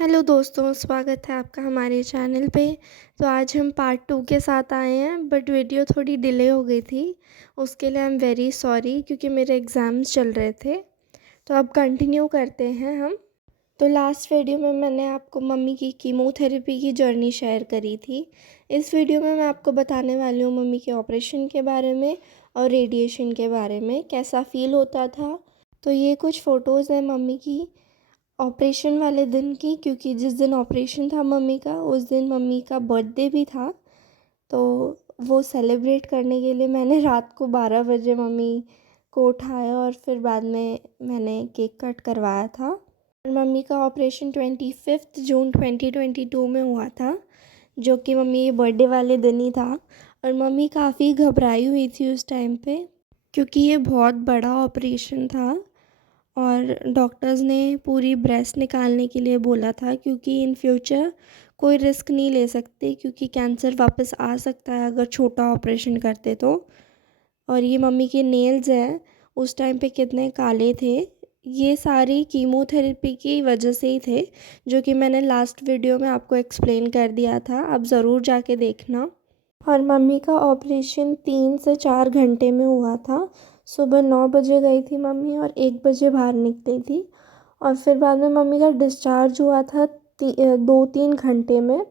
Hello दोस्तों, स्वागत है आपका हमारे चैनल पे। तो आज हम पार्ट 2 के साथ आए हैं, बट वीडियो थोड़ी डिले हो गई थी। उसके लिए आई एम वेरी सॉरी क्योंकि मेरे एग्ज़ाम्स चल रहे थे। तो अब कंटिन्यू करते हैं हम। तो लास्ट वीडियो में मैंने आपको मम्मी की कीमोथेरेपी की जर्नी शेयर करी थी। इस वीडियो में मैं आपको बताने वाली हूँ मम्मी के ऑपरेशन के बारे में और रेडिएशन के बारे में, कैसा फ़ील होता था। तो ये कुछ फ़ोटोज़ हैं मम्मी की ऑपरेशन वाले दिन की, क्योंकि जिस दिन ऑपरेशन था मम्मी का उस दिन मम्मी का बर्थडे भी था। तो वो सेलिब्रेट करने के लिए मैंने रात को 12 बजे मम्मी को उठाया और फिर बाद में मैंने केक कट करवाया था। और मम्मी का ऑपरेशन 25 जून 2022 में हुआ था, जो कि मम्मी के बर्थडे वाले दिन ही था। और मम्मी काफ़ी घबराई हुई थी उस टाइम पे, क्योंकि ये बहुत बड़ा ऑपरेशन था और डॉक्टर्स ने पूरी ब्रेस्ट निकालने के लिए बोला था, क्योंकि इन फ्यूचर कोई रिस्क नहीं ले सकते, क्योंकि कैंसर वापस आ सकता है अगर छोटा ऑपरेशन करते तो। और ये मम्मी के नेल्स हैं, उस टाइम पे कितने काले थे। ये सारी कीमोथेरेपी की वजह से ही थे, जो कि मैंने लास्ट वीडियो में आपको एक्सप्लेन कर दिया था। आप ज़रूर जाके देखना। और मम्मी का ऑपरेशन 3 से 4 घंटे में हुआ था। सुबह 9 बजे गई थी मम्मी और 1 बजे बाहर निकली थी। और फिर बाद में मम्मी का डिस्चार्ज हुआ था 2-3 घंटे में।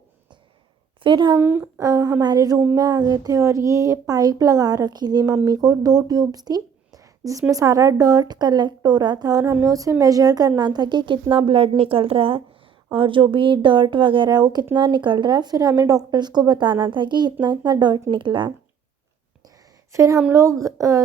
फिर हम हमारे रूम में आ गए थे और ये पाइप लगा रखी थी मम्मी को, 2 ट्यूब्स थी जिसमें सारा डर्ट कलेक्ट हो रहा था और हमें उसे मेजर करना था कि कितना ब्लड निकल रहा है और जो भी डर्ट वगैरह है वो कितना निकल रहा है। फिर हमें डॉक्टर्स को बताना था कि इतना इतना डर्ट निकला है। फिर हम लोग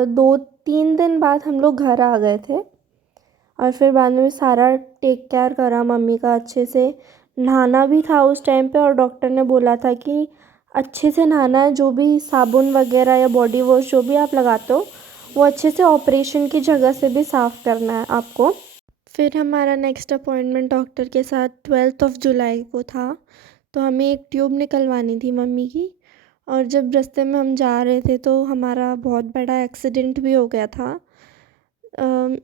2-3 दिन बाद हम लोग घर आ गए थे। और फिर बाद में सारा टेक केयर करा मम्मी का अच्छे से। नहाना भी था उस टाइम पे और डॉक्टर ने बोला था कि अच्छे से नहाना है, जो भी साबुन वगैरह या बॉडी वॉश जो भी आप लगाते हो वो अच्छे से ऑपरेशन की जगह से भी साफ़ करना है आपको। फिर हमारा नेक्स्ट अपॉइंटमेंट डॉक्टर के साथ 12 जुलाई को था। तो हमें एक ट्यूब निकलवानी थी मम्मी की। और जब रास्ते में हम जा रहे थे तो हमारा बहुत बड़ा एक्सीडेंट भी हो गया था।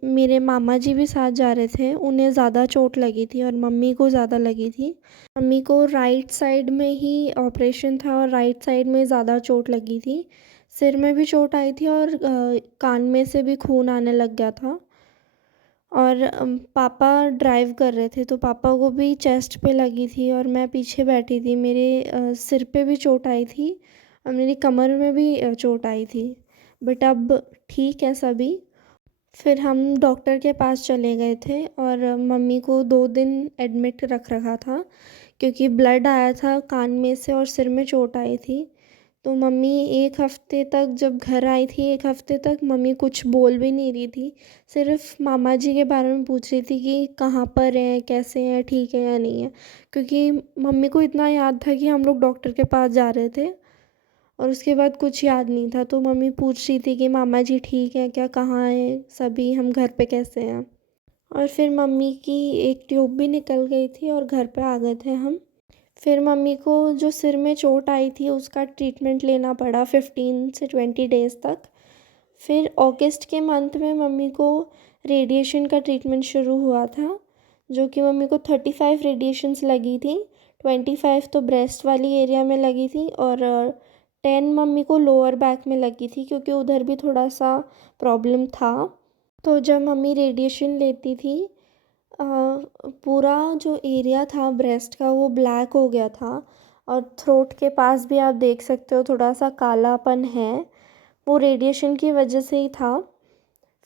मेरे मामा जी भी साथ जा रहे थे, उन्हें ज़्यादा चोट लगी थी और मम्मी को ज़्यादा लगी थी। मम्मी को राइट साइड में ही ऑपरेशन था और राइट साइड में ज़्यादा चोट लगी थी। सिर में भी चोट आई थी और कान में से भी खून आने लग गया था। और पापा ड्राइव कर रहे थे तो पापा को भी चेस्ट पे लगी थी और मैं पीछे बैठी थी। मेरे सिर पे भी चोट आई थी और मेरी कमर में भी चोट आई थी। बट अब ठीक है सभी। फिर हम डॉक्टर के पास चले गए थे और मम्मी को 2 दिन एडमिट रख रखा था, क्योंकि ब्लड आया था कान में से और सिर में चोट आई थी। तो मम्मी 1 हफ़्ते तक, जब घर आई थी 1 हफ़्ते तक मम्मी कुछ बोल भी नहीं रही थी। सिर्फ मामा जी के बारे में पूछ रही थी कि कहाँ पर हैं, कैसे हैं, ठीक है या नहीं है। क्योंकि मम्मी को इतना याद था कि हम लोग डॉक्टर के पास जा रहे थे और उसके बाद कुछ याद नहीं था। तो मम्मी पूछ रही थी कि मामा जी ठीक हैं क्या, कहाँ हैं सभी, हम घर पे कैसे हैं। और फिर मम्मी की एक ट्यूब भी निकल गई थी और घर पे आ गए थे हम। फिर मम्मी को जो सिर में चोट आई थी उसका ट्रीटमेंट लेना पड़ा 15 से 20 डेज़ तक। फिर अगस्त के मंथ में मम्मी को रेडिएशन का ट्रीटमेंट शुरू हुआ था, जो कि मम्मी को 35 रेडिएशंस लगी थी। 25 तो ब्रेस्ट वाली एरिया में लगी थी और 10 मम्मी को लोअर बैक में लगी थी, क्योंकि उधर भी थोड़ा सा प्रॉब्लम था। तो जब मम्मी रेडिएशन लेती थी पूरा जो एरिया था ब्रेस्ट का वो ब्लैक हो गया था और थ्रोट के पास भी आप देख सकते हो थोड़ा सा कालापन है, वो रेडिएशन की वजह से ही था।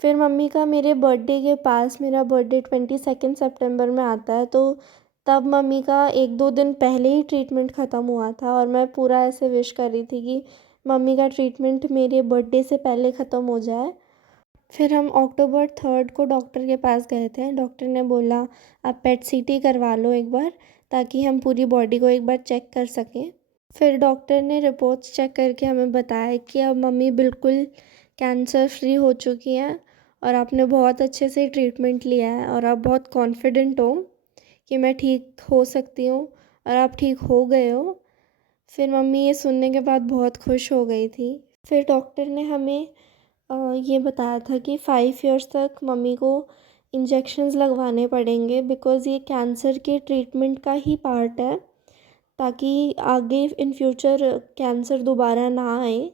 फिर मम्मी का मेरे बर्थडे के पास, मेरा बर्थडे 22 सितंबर में आता है, तो तब मम्मी का 1-2 दिन पहले ही ट्रीटमेंट ख़त्म हुआ था और मैं पूरा ऐसे विश कर रही थी कि मम्मी का ट्रीटमेंट मेरे बर्थडे से पहले ख़त्म हो जाए। फिर हम अक्टूबर 3 को डॉक्टर के पास गए थे। डॉक्टर ने बोला आप पेट सीटी करवा लो एक बार, ताकि हम पूरी बॉडी को एक बार चेक कर सकें। फिर डॉक्टर ने रिपोर्ट्स चेक करके हमें बताया कि अब मम्मी बिल्कुल कैंसर फ्री हो चुकी हैं और आपने बहुत अच्छे से ट्रीटमेंट लिया है और आप बहुत कॉन्फिडेंट हो कि मैं ठीक हो सकती हूँ और आप ठीक हो गए हो। फिर मम्मी ये सुनने के बाद बहुत खुश हो गई थी। फिर डॉक्टर ने हमें ये बताया था कि 5 इयर्स तक मम्मी को इंजेक्शंस लगवाने पड़ेंगे बिकॉज़ ये कैंसर के ट्रीटमेंट का ही पार्ट है, ताकि आगे इन फ्यूचर कैंसर दोबारा ना आए।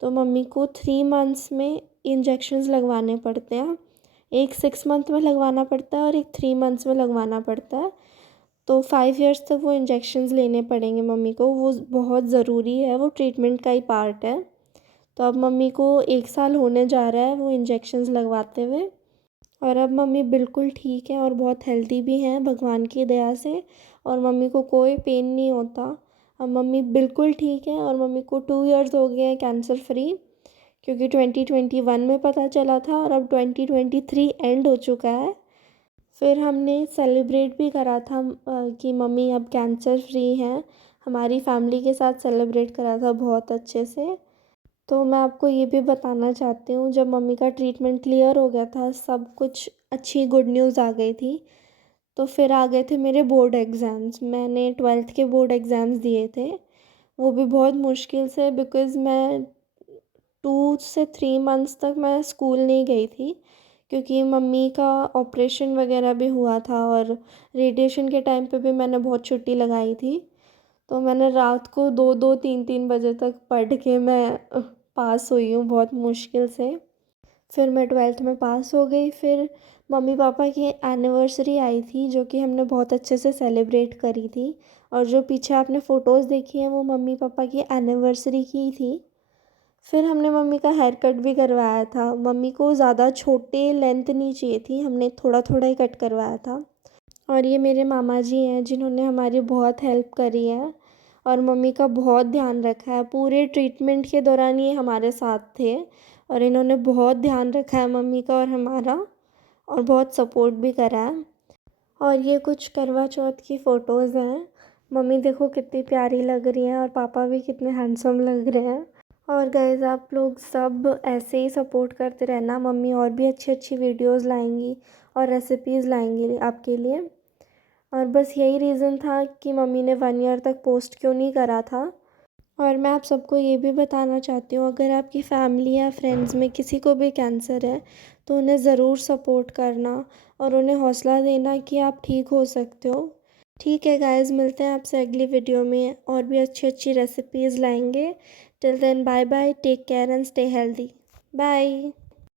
तो मम्मी को 3 मंथ्स में इंजेक्शंस लगवाने पड़ते हैं। एक 6 मंथ में लगवाना पड़ता है और एक 3 मंथ्स में लगवाना पड़ता है। तो 5 इयर्स तक वो इंजेक्शंस लेने पड़ेंगे मम्मी को, वो बहुत ज़रूरी है, वो ट्रीटमेंट का ही पार्ट है। तो अब मम्मी को 1 साल होने जा रहा है वो इंजेक्शंस लगवाते हुए, और अब मम्मी बिल्कुल ठीक है और बहुत हेल्दी भी हैं भगवान की दया से, और मम्मी को कोई पेन नहीं होता। अब मम्मी बिल्कुल ठीक है और मम्मी को 2 इयर्स हो गए हैं कैंसर फ्री, क्योंकि 2021 में पता चला था और अब 2023 एंड हो चुका है। फिर हमने सेलिब्रेट भी करा था कि मम्मी अब कैंसर फ्री हैं, हमारी फैमिली के साथ सेलिब्रेट करा था बहुत अच्छे से। तो मैं आपको ये भी बताना चाहती हूँ, जब मम्मी का ट्रीटमेंट क्लियर हो गया था, सब कुछ अच्छी गुड न्यूज़ आ गई थी, तो फिर आ गए थे मेरे बोर्ड एग्ज़ाम्स। मैंने 12th के बोर्ड एग्ज़ाम्स दिए थे, वो भी बहुत मुश्किल से, बिकॉज़ मैं 2 से 3 मंथ्स तक मैं स्कूल नहीं गई थी, क्योंकि मम्मी का ऑपरेशन वगैरह भी हुआ था और रेडिएशन के टाइम पे भी मैंने बहुत छुट्टी लगाई थी। तो मैंने रात को 2-2 3-3 बजे तक पढ़ के मैं पास हुई हूँ बहुत मुश्किल से। फिर मैं 12th में पास हो गई। फिर मम्मी पापा की एनिवर्सरी आई थी, जो कि हमने बहुत अच्छे से सेलिब्रेट करी थी, और जो पीछे आपने फ़ोटोज़ देखी हैं वो मम्मी पापा की एनिवर्सरी की थी। फिर हमने मम्मी का हेयर कट भी करवाया था। मम्मी को ज़्यादा छोटे लेंथ नहीं चाहिए थी, हमने थोड़ा थोड़ा ही कट करवाया था। और ये मेरे मामा जी हैं जिन्होंने हमारी बहुत हेल्प करी है और मम्मी का बहुत ध्यान रखा है। पूरे ट्रीटमेंट के दौरान ये हमारे साथ थे और इन्होंने बहुत ध्यान रखा है मम्मी का और हमारा, और बहुत सपोर्ट भी करा है। और ये कुछ करवा चौथ की फ़ोटोज़ हैं। मम्मी देखो कितनी प्यारी लग रही हैं और पापा भी कितने हैंडसम लग रहे हैं। और गाइज़, आप लोग सब ऐसे ही सपोर्ट करते रहना, मम्मी और भी अच्छी अच्छी वीडियोज़ लाएंगी और रेसिपीज़ लाएंगी आपके लिए। और बस यही रीज़न था कि मम्मी ने 1 ईयर तक पोस्ट क्यों नहीं करा था। और मैं आप सबको ये भी बताना चाहती हूँ, अगर आपकी फैमिली या फ्रेंड्स में किसी को भी कैंसर है तो उन्हें ज़रूर सपोर्ट करना और उन्हें हौसला देना कि आप ठीक हो सकते हो। ठीक है गाइज़, मिलते हैं आपसे अगली वीडियो में और भी अच्छी अच्छी रेसिपीज़ लाएंगे। Till then bye bye, take care and stay healthy. Bye.